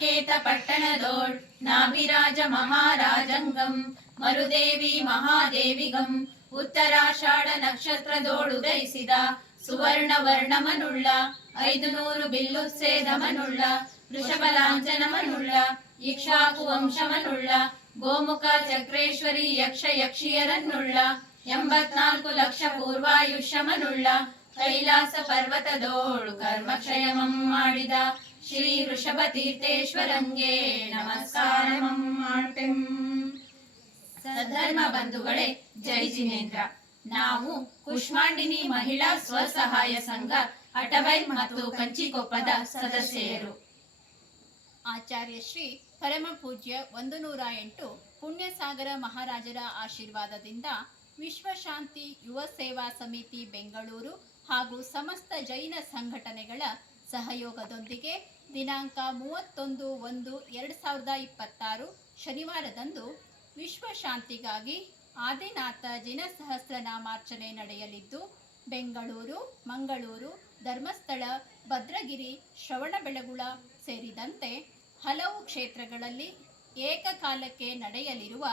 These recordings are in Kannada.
ಸಾಕೇತ ಪಟ್ಟಣದೋಳ್ ನಾಭಿರಾಜ ಮಹಾರಾಜಂಗಂ ಮರುದೇವಿ ಮಹಾದೇವಿಗಂ ಉತ್ತರಾಷಾಢ ನಕ್ಷತ್ರದೋಳುದಯಿಸಿದ ಸುವರ್ಣ ವರ್ಣಮನುಳ್ಳ 500 ಬಿಲ್ಲುಚ್ಛೇದಮನುಳ್ಳ ವೃಷಭಲಾಂಛನಮನುಳ್ಳ ಇಕ್ಷಾಕು ವಂಶಮನುಳ್ಳ ಗೋಮುಖ ಚಕ್ರೇಶ್ವರಿ ಯಕ್ಷ ಯಕ್ಷಿಯರನ್ನುಳ್ಳ 84 ಲಕ್ಷ ಪೂರ್ವಾಯುಷ್ಯಮನುಳ್ಳ ಕೈಲಾಸ ಪರ್ವತದೋಳು ಕರ್ಮಕ್ಷಯಮಂ ಮಾಡಿದ ಶ್ರೀ ವೃಷಭ ತೀರ್ಥೇಶ್ವರಂಗೆ ನಮಸ್ಕಾರಮಂ ಮಾಡ್ತೆಂ. ಸದ್ಧರ್ಮ ಬಂಧುಗಳೇ, ಜೈ ಜಿನೇಂದ್ರ. ನಾವು ಕುಷ್ಮಾಂಡಿನಿ ಮಹಿಳಾ ಸ್ವಸಹಾಯ ಸಂಘ ಅಟಬೈಲ್ ಮತ್ತು ಕಂಚಿಕೊಪ್ಪದ ಸದಸ್ಯರು. ಆಚಾರ್ಯ ಶ್ರೀ ಪರಮ ಪೂಜ್ಯ 108 ಪುಣ್ಯಸಾಗರ ಮಹಾರಾಜರ ಆಶೀರ್ವಾದದಿಂದ ವಿಶ್ವಶಾಂತಿ ಯುವ ಸೇವಾ ಸಮಿತಿ ಬೆಂಗಳೂರು ಹಾಗೂ ಸಮಸ್ತ ಜೈನ ಸಂಘಟನೆಗಳ ಸಹಯೋಗದೊಂದಿಗೆ ದಿನಾಂಕ 31/1/2026 ಶನಿವಾರದಂದು ವಿಶ್ವಶಾಂತಿಗಾಗಿ ಆದಿನಾಥ ಜಿನಸಹಸ್ರನಾಮಾರ್ಚನೆ ನಡೆಯಲಿದ್ದು, ಬೆಂಗಳೂರು, ಮಂಗಳೂರು, ಧರ್ಮಸ್ಥಳ, ಭದ್ರಗಿರಿ, ಶ್ರವಣಬೆಳಗೊಳ ಸೇರಿದಂತೆ ಹಲವು ಕ್ಷೇತ್ರಗಳಲ್ಲಿ ಏಕಕಾಲಕ್ಕೆ ನಡೆಯಲಿರುವ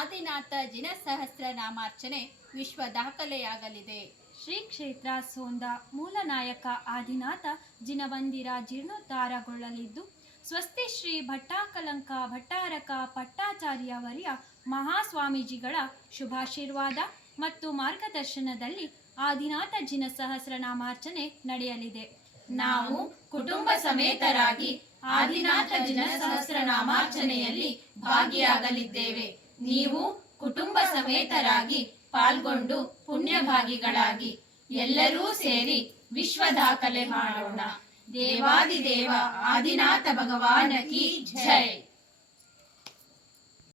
ಆದಿನಾಥ ಜಿನಸಹಸ್ರನಾಮಾರ್ಚನೆ ವಿಶ್ವ ದಾಖಲೆಯಾಗಲಿದೆ. ಶ್ರೀ ಕ್ಷೇತ್ರ ಸೋಂದ ಮೂಲನಾಯಕ ಆದಿನಾಥ ಜಿನಮಂದಿರ ಜೀರ್ಣೋದ್ಧಾರಗೊಳ್ಳಲಿದ್ದು, ಸ್ವಸ್ತಿ ಶ್ರೀ ಭಟ್ಟಾಕಲಂಕ ಭಟ್ಟಾರಕ ಪಟ್ಟಾಚಾರ್ಯವರ್ಯ ಮಹಾಸ್ವಾಮೀಜಿಗಳ ಶುಭಾಶೀರ್ವಾದ ಮತ್ತು ಮಾರ್ಗದರ್ಶನದಲ್ಲಿ ಆದಿನಾಥ ಜಿನ ಸಹಸ್ರನಾಮಾರ್ಚನೆ ನಡೆಯಲಿದೆ. ನಾವು ಕುಟುಂಬ ಸಮೇತರಾಗಿ ಆದಿನಾಥ ಜಿನ ಸಹಸ್ರನಾಮಾರ್ಚನೆಯಲ್ಲಿ ಭಾಗಿಯಾಗಲಿದ್ದೇವೆ. ನೀವು ಕುಟುಂಬ ಸಮೇತರಾಗಿ ಪಾಲ್ಗೊಂಡು ಪುಣ್ಯಭಾಗಿಗಳಾಗಿ ಎಲ್ಲರೂ ಸೇರಿ ವಿಶ್ವ ದಾಖಲೆ ಮಾಡೋಣ. ದೇವಾದಿದೇವ ಆದಿನಾಥ ಭಗವಾನ ಕಿ ಜೈ.